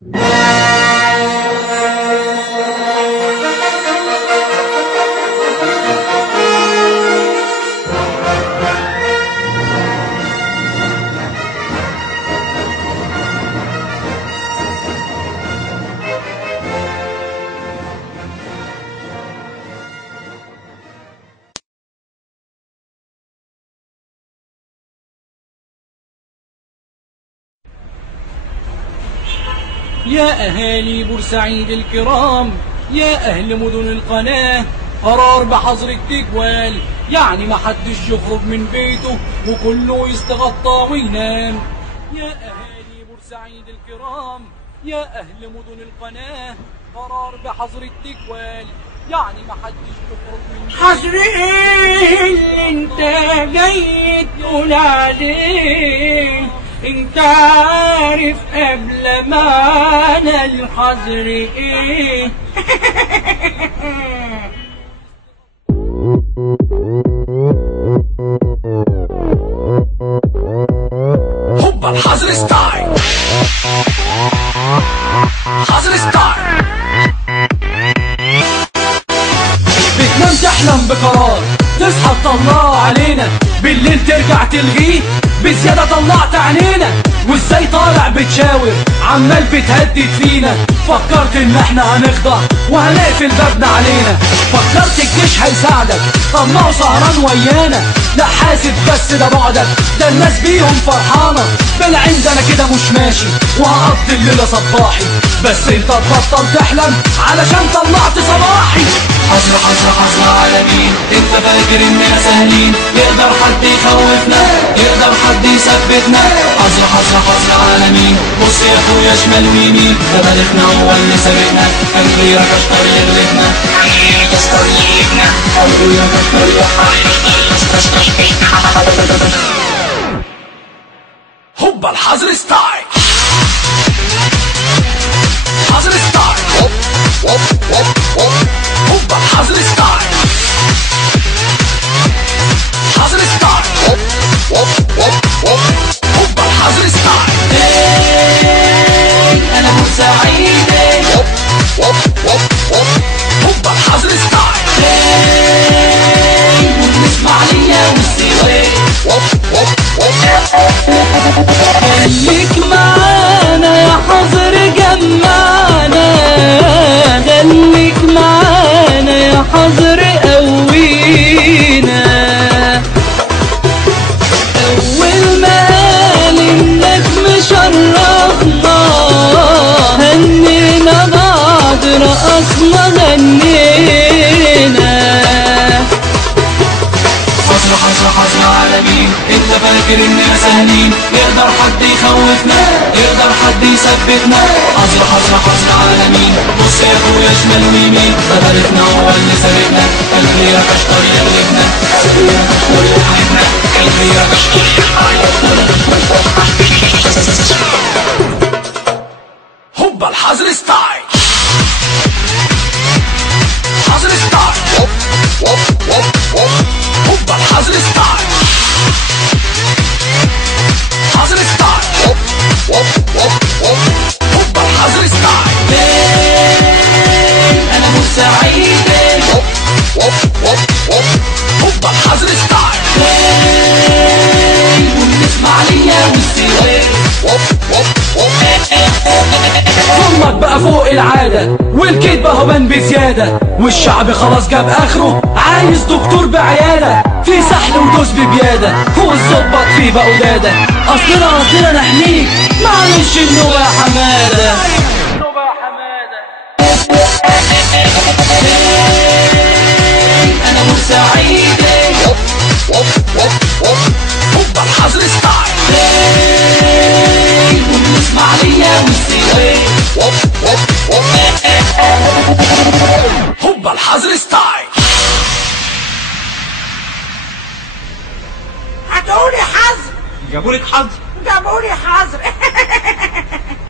يا أهالي بورسعيد الكرام، يا أهل مدن القناة، قرار بحظر التجوال، يعني محدش يخرج من بيته وكله يستغطى وينام. يا أهالي بورسعيد الكرام، يا أهل مدن القناة، قرار بحظر التجوال، يعني محدش يخرج من بيته. حظر ايه اللي انت جاي تقول عليه؟ انت عارف قبل ما انا الحظر ايه؟ هوبا الحظر ستايل، حظر ستايل. بتنام تحلم بقرار، تصحى تطلعه علينا، بالليل ترجع تلغيه بزيادة طلعت عينينا. وازاي طالع بتشاور عمال بتهدد فينا؟ فكرت ان احنا هنخضع وهنقفل بابنا علينا؟ فكرت الجيش هيساعدك؟ طب ما هو سهران ويانا. لا حاسب بس ده بعدك، ده الناس بيهم فرحانة. بالعين ده انا كده مش ماشي وهقضي الليلة صباحي، بس انت تبطل تحلم علشان طلعت صباحي. حظر حظر حظر على مين؟ انت فاكر اننا سهلين؟ يقدر حد يخوفنا؟ يقدر حد يثبتنا؟ حظر حظر حظر على مين؟ بص يا اخويا شمال ويمين، ده بلدنا هو اللي سابقنا، كان غيرك اشطر يغلبنا، كان غيرك اشطر يغلبنا، كان غيرك اشطر يغلبنا. هوبا الحظر ستايل، حظر ستايل. هوبا الحظر ستايل، حظر ستايل. هوبا الحظر ستايل. انا بورسعيد، هوبا الحظر ستايل. والاسماعيلية والسويس. خليك معانا يا حظر جمعنا، خليك معانا يا حظر قوينا. أول ما قال إنك مشرفنا، هنينا بعض رقصنا غنينا. حظر حظر حظر على مين؟ انت فاكر اننا سهلين؟ يقدر حد يخوفنا؟ يقدر حد يثبتنا؟ حظر حظر حظر على مين؟ بص يا اخويا شمال ويمين، ده بلدنا هو اللي سابقنا، كان غيرك اشطر يغلبنا، كان غيرك اشطر يغلبنا، كان غيرك اشطر يغلبنا. هوبا الحظر ستايل، حظر ستايل. هوبا الحظر ستايل، حظر ستايل. هوبا الحظر ستايل. أنا بورسعيد، هوبا الحظر ستايل. والاسماعيلية والسويس. ظلمك بقى فوق العادة، والكذب اهو بان بزيادة، والشعب خلاص جاب اخره، عايز دكتور بعيادة، في سحل ودوس ببيادة، والظباط فيه بقوا دادة. أصلنا نحميك، معلش النوبة يا حمادة. أنا بورسعيد،